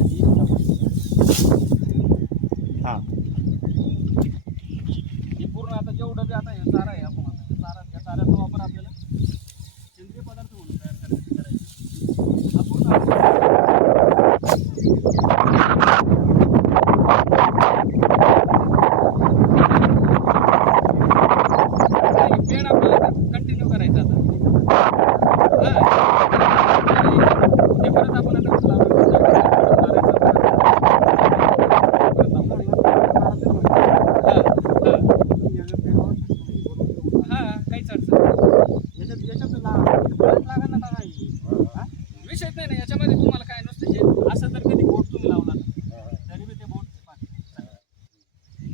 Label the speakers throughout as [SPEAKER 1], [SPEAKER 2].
[SPEAKER 1] ही.
[SPEAKER 2] हा
[SPEAKER 1] हे पूर्ण आता जेवढं बी आता हे चारा आहे आपण आता हे चारा या चाऱ्याचा वापर आपल्याला सेंद्रिय पदार्थ म्हणून तयार करायचे करायचे हा पूर्ण आपला- आता हे पेंड आपल्याला कंटिन्यू करायचं आता हा. हे परत आपण आता कसं लावायचं? हा, हा, काहीच अडचण नाही. याच्यात याच्यात ला- परत लागेल ना टाका ही. हा? विषयच नाही ना याच्यामध्ये तुम्हाला काय नसतं हे असं जर कधी बोट तुम्ही लावला तरी बी ते बोट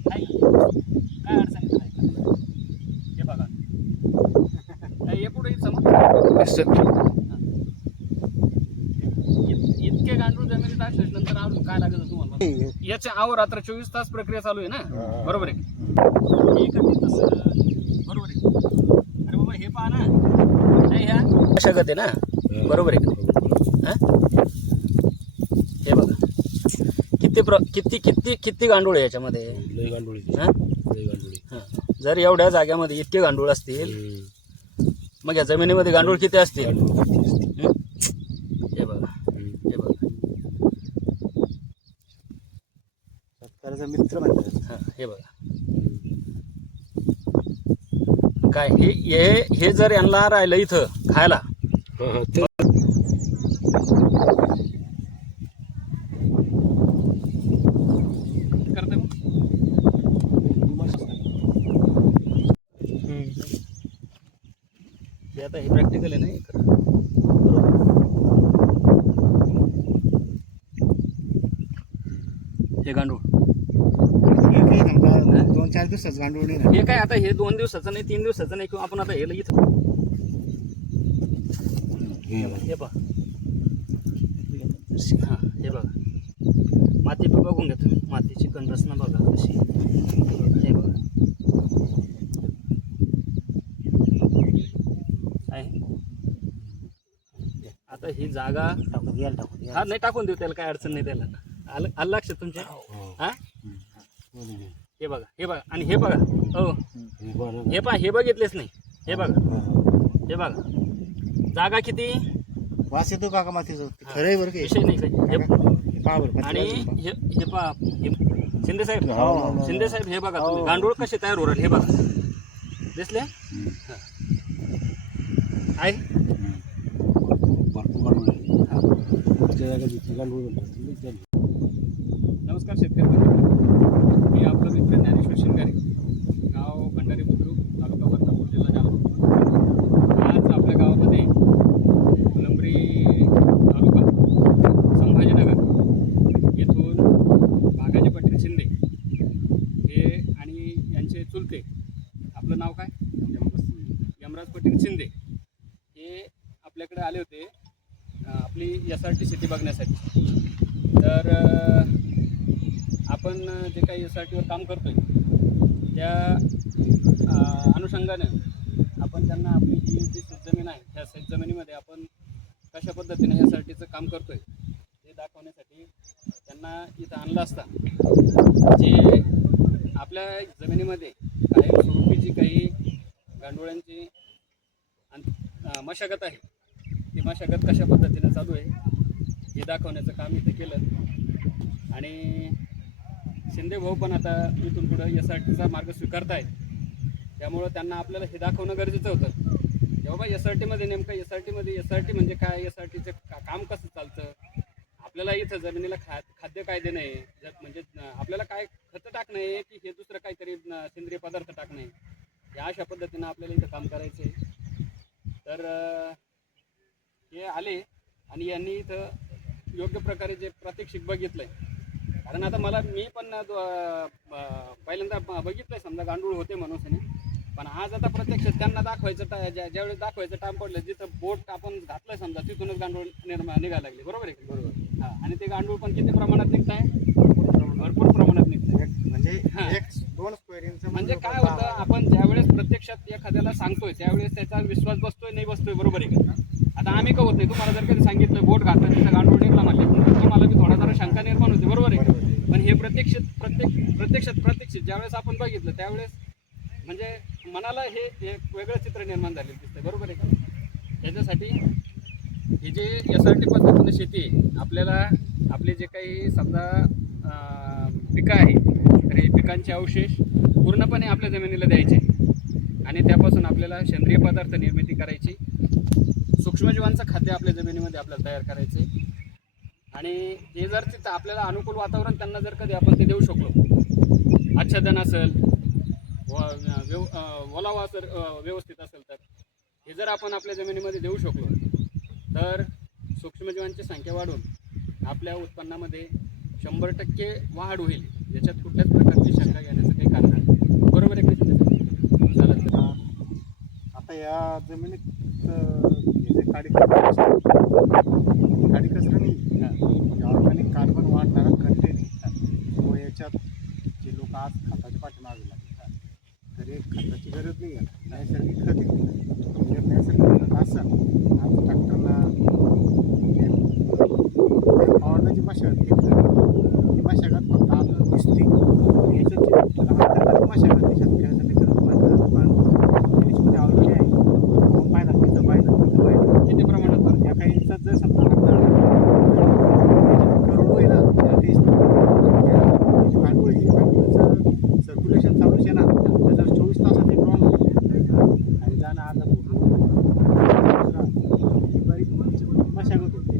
[SPEAKER 1] नाही. काय अडचण नाही. हे बघा. नाही, हे पुढे इतके गांडूळ जमिनीत असले नंतर अजून काय लागेल तुम्हाला? याच्या आवर रात्र चोवीस तास प्रक्रिया चालू आहे ना? बरोबर आहे. बरोबर आहे. अरे बाबा हे पहा ना. नाही ह्या मशागत आहे ना? बरोबर आहे. हा? हे बघा. किती प्र किती किती किती गांडूळ आहे याच्यामध्ये?
[SPEAKER 2] लय गांडुळी
[SPEAKER 1] हा?
[SPEAKER 2] लय गांडुळी
[SPEAKER 1] हा. जर एवढ्या जाग्यामध्ये इतके गांडूळ असतील मग या जमिनीमध्ये गांडूळ किती असतील? हं? हे बघा. हे बघा.
[SPEAKER 2] मित्र म्हणतात.
[SPEAKER 1] हा हे बघा. काय हे हे हे जर यांना राहिलं इथं खायला हे आता हे प्रॅक्टिकल आहे ना हे. हे गांडूळ.
[SPEAKER 2] दोन चार दिवसाच गांडूळ नाही
[SPEAKER 1] हे काय आता हे दोन दिवसाचं नाही तीन दिवसाचं नाही किंवा आपण आता हे इथं हे पहा हा हे बघा माती पण बघून घ्या तुम्ही. मातीची कंडरसना बघा कशी. हे बघा. आहे. आता ही जागा
[SPEAKER 2] टाकून यायला टाकून
[SPEAKER 1] हा नाही टाकून देऊ त्याला काय अडचण नाही त्याला. आलं आलं लक्षात तुमच्या हा. हे? बघा हे बघा. आणि हे बघा. हो. हे पहा हे बघितलेच नाही. हे बघा. हे बघा. जागा किती?
[SPEAKER 2] वास येतो काका मातीचं? खरं आहे बरं
[SPEAKER 1] विषय नाही काही. हे
[SPEAKER 2] पहा बरं
[SPEAKER 1] आणि हे हे पहा हे शिंदे साहेब
[SPEAKER 2] हो.
[SPEAKER 1] शिंदे साहेब हे बघा तुम्ही. गांडूळ कसे तयार होईल हे बघा. दिसले? हा. आहे? नमस्कार शेतकरी मित्रांनो. मी आपला मित्र ज्ञानेश्वर शिंगारे. गाव भंडारी बुद्रुक तालुका बदनापूर जिल्हा जालना आज आपल्या गावामध्ये फुलंब्री तालुका संभाजीनगर येथून बागाजी पाटील शिंदे हे आणि यांचे चुलते आपलं नाव काय यमराज पाटील शिंदे हे आपल्याकडे आले होते आपली एस आर टी सिटी बघण्यासाठी. तर आपण जे काही एस आर टीवर काम करतो आहे त्या अनुषंगाने अनुषंगानं आपण त्यांना आपली जी जी शेतजमीन आहे त्या शेतजमिनीमध्ये आपण कशा पद्धतीने एस आर टीचं काम करतो आहे हे दाखवण्यासाठी त्यांना इथं आणलं असता. जे आपल्या जमिनीमध्ये काही स्वरूपीची काही गांडोळ्यांची मशागत आहे ती मशागत कशा पद्धतीने चालू आहे हे दाखवण्याचं काम इथं केलं. आणि शिंदे भाऊ पण आता इथून पुढं एस आर टीचा मार्ग स्वीकारतायत. त्यामुळं त्यांना आपल्याला हे दाखवणं गरजेचं होतं. की बाबा एस आर टीमध्ये नेमकं एस आर टीमध्ये एस आर टी म्हणजे काय? एस आर टीचं का काम कसं चालतं? आपल्याला इथं जमिनीला खा खाद्य काय देणं आहे जर म्हणजे आपल्याला काय खतं टाकणं आहे की हे दुसरं काहीतरी सेंद्रिय पदार्थ टाकणं आहे? या अशा पद्धतीनं आपल्याला इथं काम करायचं आहे तर हे आले आणि यांनी इथं योग्य प्रकारे जे प्रात्यक्षिक बघितलंय. कारण आता मला मी पण पहिल्यांदा ब- बघितलंय समजा गांडूळ होते म्हणून. पण आज आता प्रत्यक्ष त्यांना दाखवायचं टा ज्या ज्यावेळेस दाखवायचं टाइम पडलं जिथं बोट आपण घातलंय समजा तिथूनच गांडूळ निर्माण निघायला लागले. बरोबर आहे का? बरोबर. हां आणि ते गांडूळ पण किती प्रमाणात निघत आहे भरपूर प्रमाणात निघत आहे
[SPEAKER 2] म्हणजे दोन स्क्वेअर इंच
[SPEAKER 1] म्हणजे काय होतं आपण ज्यावेळेस प्रत्यक्षात एखाद्याला सांगतोय त्यावेळेस त्याचा विश्वास बसतोय नाही बसतोय बरोबर आहे का? आता आम्ही कवत नाही? तुम्हाला जर कधी सांगितलं बोट घातलं तिथं गांडूळ निघला म्हणले तुम्हाला बी थोडा जरा शंका प्रत्यक्षात प्रत्यक्षित ज्यावेळेस आपण बघितलं त्यावेळेस म्हणजे मनाला हे एक वेगळं चित्र निर्माण झालेलं दिसतंय. बरोबर आहे का? त्याच्यासाठी ही जी एस आर टी पद्धतीनं शेती आहे आपल्याला आपले जे काही समजा पिकं आहे तर हे पिकांचे अवशेष पूर्णपणे आपल्या जमिनीला द्यायचे. आणि त्यापासून आपल्याला सेंद्रिय पदार्थ निर्मिती करायची. सूक्ष्मजीवांचं खाद्य आपल्या जमिनीमध्ये आपल्याला तयार करायचे आणि हे जर तिथं आपल्याला अनुकूल वातावरण त्यांना जर कधी आपण ते देऊ शकलो. आच्छादन असेल व व्यव ओलावा जर व्यवस्थित असेल तर हे जर आपण आपल्या जमिनीमध्ये देऊ शकलो तर सूक्ष्मजीवांची संख्या वाढून आपल्या उत्पन्नामध्ये शंभर टक्के वाढ होईल. याच्यात कुठल्याच प्रकारची शंका घेण्याचं काही कारण नाही. बरोबर आहे का?
[SPEAKER 2] आता या जमिनीत काडी कचराने ऑर्गॅनिक कार्बन वाढणारा कंटेंट व हो, याच्यात जे लोक आज खताच्या पाठीमागे लागतात तर खताची गरज नाही आहे. नैसर्गिक खत आहे. म्हणजे नैसर्गिक खत असं. आज ट्रॅक्टरला फवारण्याची मशागत केली फक्त आपल्याला दिसते याच्यात मशागत दिसत जर समजा करोडो आहे ना टेस्ट सर्क्युलेशन चालू ना चोवीस तासात एक रॉन आणि जाणं अर्धा बारीक मशागत होते